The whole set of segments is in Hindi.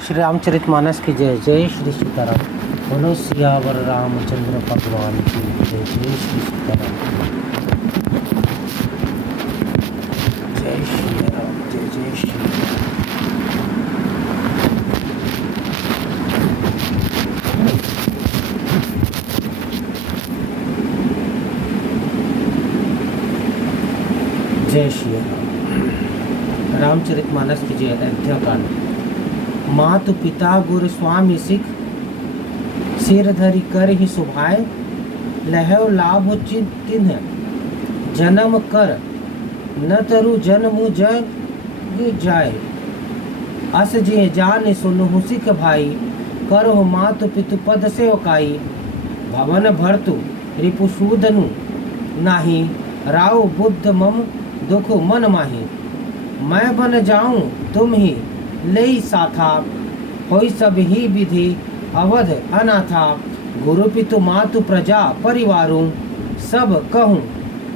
श्री रामचरितमानस की जय। जय श्री सीताराम। बोलो सियावर रामचंद्र भगवान की जय। जय श्री सीताराम। जय श्री राम। जय जय श्री जय श्री राम। रामचरितमानस की जय। अयोध्याकांड। मातु पिता गुरु स्वामी सिख, सिर धरि कर ही सुभाए, लहव लाभ चिन्ह जन्म कर, न तरु जन्म जग जाए। अस जे जान सुनहु सिख भाई, करहु मातु पितु पद सेवकाई। भवन भरतु रिपुसूदनु नाही, राव बुद्ध मम दुख मन माही। मैं बन जाऊं तुम ही लेई साथा, होई सब ही विधि अवध अनाथा। गुरु पितु मातु प्रजा परिवारु, सब कहूँ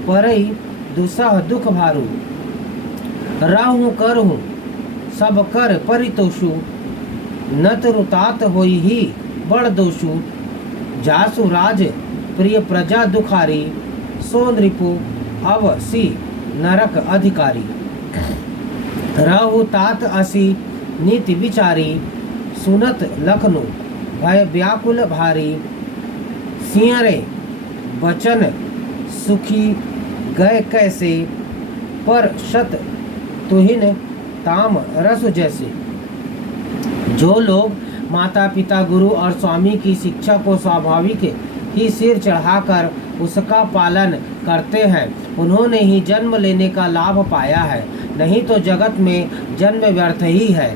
परई दुसह दुख भारू। राहु करहूँ सब कर परितोषु, नत रुतात होई ही बड़ दोषु। जासु राज प्रिय प्रजा दुखारी, सो नृपु अवसी नरक अधिकारी। राहु तात असी नीति विचारी, सुनत लखनु भय व्याकुल भारी। सिंहरे बचन सुखी गए कैसे, पर शत तुहिन ताम रस जैसे। जो लोग माता पिता गुरु और स्वामी की शिक्षा को स्वाभाविक ही सिर चढ़ाकर उसका पालन करते हैं, उन्होंने ही जन्म लेने का लाभ पाया है, नहीं तो जगत में जन्म व्यर्थ ही है।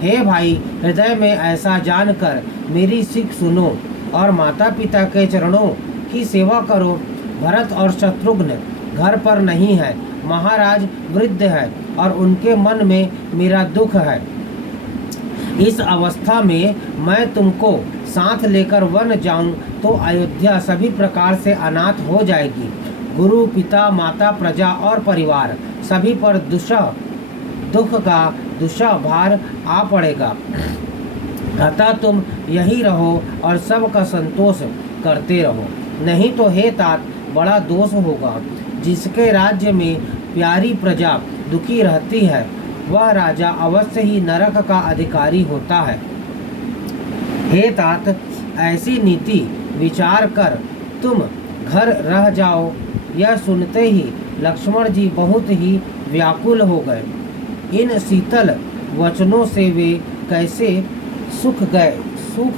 हे भाई, हृदय में ऐसा जानकर मेरी सीख सुनो और माता पिता के चरणों की सेवा करो। भरत और शत्रुघ्न घर पर नहीं है, महाराज वृद्ध है और उनके मन में मेरा दुख है। इस अवस्था में मैं तुमको साथ लेकर वन जाऊं तो अयोध्या सभी प्रकार से अनाथ हो जाएगी। गुरु पिता माता प्रजा और परिवार सभी पर दुख का दुषा भार आ पड़ेगा। अतः तुम यही रहो और सबका संतोष करते रहो, नहीं तो हे तात बड़ा दोष होगा। जिसके राज्य में प्यारी प्रजा दुखी रहती है, वह राजा अवश्य ही नरक का अधिकारी होता है। हे तात, ऐसी नीति विचार कर तुम घर रह जाओ। यह सुनते ही लक्ष्मण जी बहुत ही व्याकुल हो गए। इन शीतल वचनों से वे कैसे सूख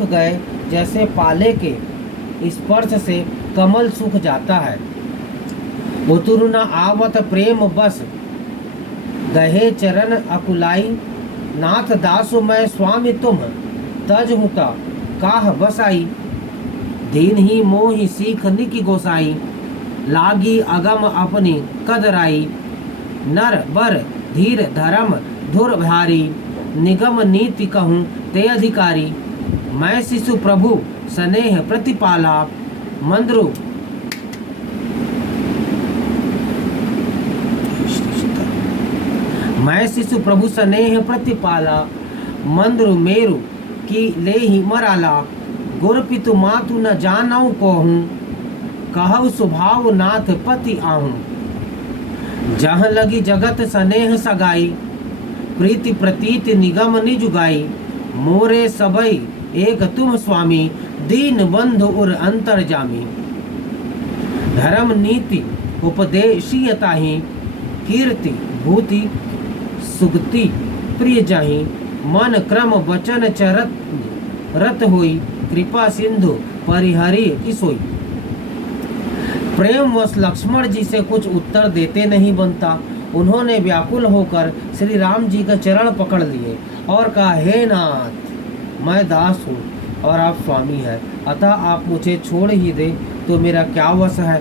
गए जैसे पाले के स्पर्श से कमल सूख जाता है। उतरु न आवत प्रेम बस, गहे चरण अकुलाई। नाथ दासु मैं स्वामी तुम, तज हुता काह बसाई। दीन ही मोहि सीख निकि गोसाई, लागी अगम अपनी कदराई। नर बर धीर धर्म धुर भारी, निगम नीति कहूँ ते अधिकारी। मैं शिशु प्रभु स्नेह प्रतिपाला, मंद्रु मैं शिशु प्रभु स्नेह प्रतिपाला। मंद्रु मेरु की ले ही मराला। गुर पितु मातु न जानऊ कहूँ, कहु स्वभाव नाथ पति आहूँ। जहाँ लगी जगत स्नेह सगाई, प्रीति प्रतीत निगम निजुगाई। मोरे सबई एक तुम स्वामी, दीन बंधु उर अंतर जामी। धर्म नीति उपदेशियताहि, कीर्ति भूति सुगति प्रिय जाहि। मन क्रम वचन चरत रत होई, कृपा सिंधु परिहरि की सोई। प्रेमवश लक्ष्मण जी से कुछ उत्तर देते नहीं बनता। उन्होंने व्याकुल होकर श्री राम जी का चरण पकड़ लिए और कहा, हे नाथ, मैं दास हूँ और आप स्वामी हैं, अतः आप मुझे छोड़ ही दे तो मेरा क्या वश है।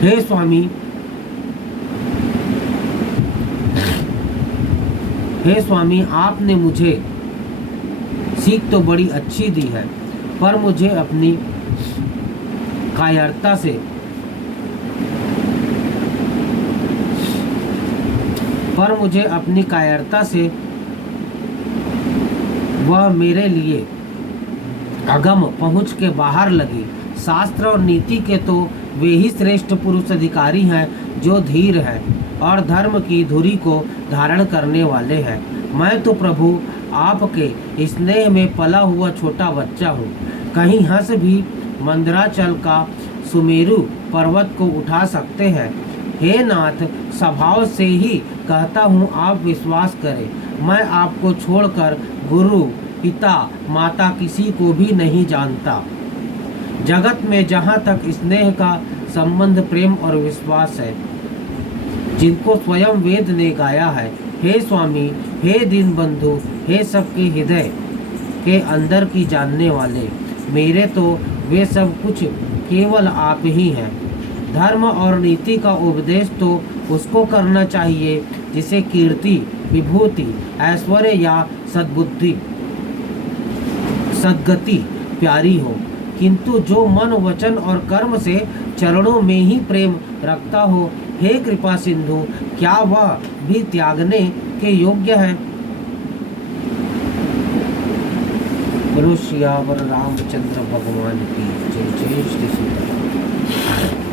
हे स्वामी, हे स्वामी, आपने मुझे सीख तो बड़ी अच्छी दी है, पर मुझे अपनी कायरता से पर मुझे अपनी कायरता से वह मेरे लिए अगम पहुँच के बाहर लगी। शास्त्र और नीति के तो वे ही श्रेष्ठ पुरुष अधिकारी हैं जो धीर है और धर्म की धुरी को धारण करने वाले हैं। मैं तो प्रभु आपके स्नेह में पला हुआ छोटा बच्चा हूँ। कहीं हंस भी मंदराचल का सुमेरु पर्वत को उठा सकते हैं। हे नाथ, स्वभाव से ही कहता हूँ, आप विश्वास करें। मैं आपको छोड़कर गुरु, पिता, माता किसी को भी नहीं जानता। जगत में जहाँ तक स्नेह का संबंध प्रेम और विश्वास है, जिनको स्वयं वेद ने गाया है, हे स्वामी, हे दीन बंधु, हे सबके हृदय के अंदर की जानने वाले, मेरे तो वे सब कुछ केवल आप ही हैं। धर्म और नीति का उपदेश तो उसको करना चाहिए जिसे कीर्ति, विभूति, ऐश्वर्य या सद्बुद्धि, सद्गति प्यारी हो, किंतु जो मन, वचन और कर्म से चरणों में ही प्रेम रखता हो, हे कृपा सिंधु, क्या वह भी त्यागने के योग्य है? बोलो सियावर रामचंद्र भगवान की जय। जय श्री सीता।